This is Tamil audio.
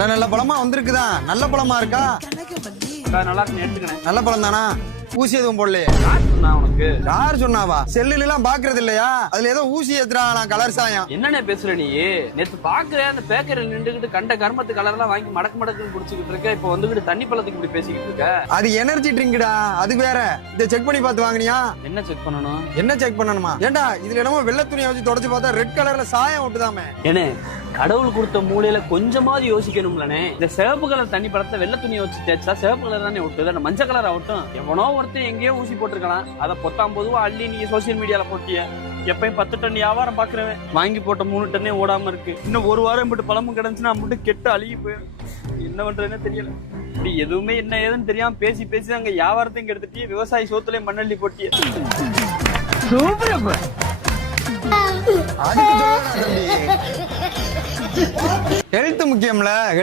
நல்ல பழமா வந்திருக்குதான். நல்ல பழமா இருக்கா? நல்லா இருக்கு, எடுத்துக்கிறேன். நல்ல பழம் தானா? ஊசி எதுவும் போடலையே? உனக்கு யார் சொன்னாவா? செல்லுல எல்லாம் பாக்குறது இல்லையா? அதுல ஏதோ ஊசி ஏத்துறான் கலர் சாயம். என்னண்ணே பேசுற நீ? நேத்து பாக்குறேன் அந்த பேக்கரியில் நின்றுகிட்டு கண்ட கர்மத்து கலர் எல்லாம் வாங்கி மடக்கு மடக்குன்னு குடிச்சுக்கிட்டு இருக்க. இப்ப வந்துகிட்டு தண்ணி பழத்துக்கு இப்படி பேசிக்கிட்டு இருக்க. அது எனர்ஜி ட்ரிங்க்டா, அது வேற. இதை செக் பண்ணி பார்த்து வாங்கினியா? என்ன செக் பண்ணணும்? என்ன செக் பண்ணணுமா? ஏண்டா இதுல என்னமோ வெள்ளை துணியை வச்சு தொடச்சு பார்த்தா ரெட் கலர்ல சாயம் விட்டுதாமே. ஏனே கடவுள் கொடுத்த மூலையில கொஞ்சமாவது யோசிக்கணும்லனே. இந்த சிவப்பு கலர் தண்ணி பழத்தை வெள்ளை துணியை வச்சு தேய்ச்சா சிவப்பு கலர் தானே விட்டுது, மஞ்சள் கலர் ஆகட்டும். எவனோ ஒருத்தன் எங்கேயோ ஊசி போட்டிருக்கலாம், அதை 19 அள்ளி நீங்க சோசியல் மீடியால போட்டிய. எப்பயும் 10 டன் வியாபாரம் பாக்குறவன் வாங்கி போட்ட 3 டன்னே ஓடாம இருக்கு. இன்னும் ஒரு வாரம் மட்டும் பழமும் கிடந்துச்சுன்னா மட்டும் கெட்டு அழுகி போயிடும். என்ன பண்றதுன்னு தெரியல. இப்படி எதுவுமே என்ன ஏதுன்னு தெரியாம பேசி பேசி அங்க வியாபாரத்தையும் கெடுத்துட்டியே, விவசாயி சோத்துலயே மண்ணள்ளி போட்டிய. சூப்பர். ஹெல்த் முக்கியம்ல.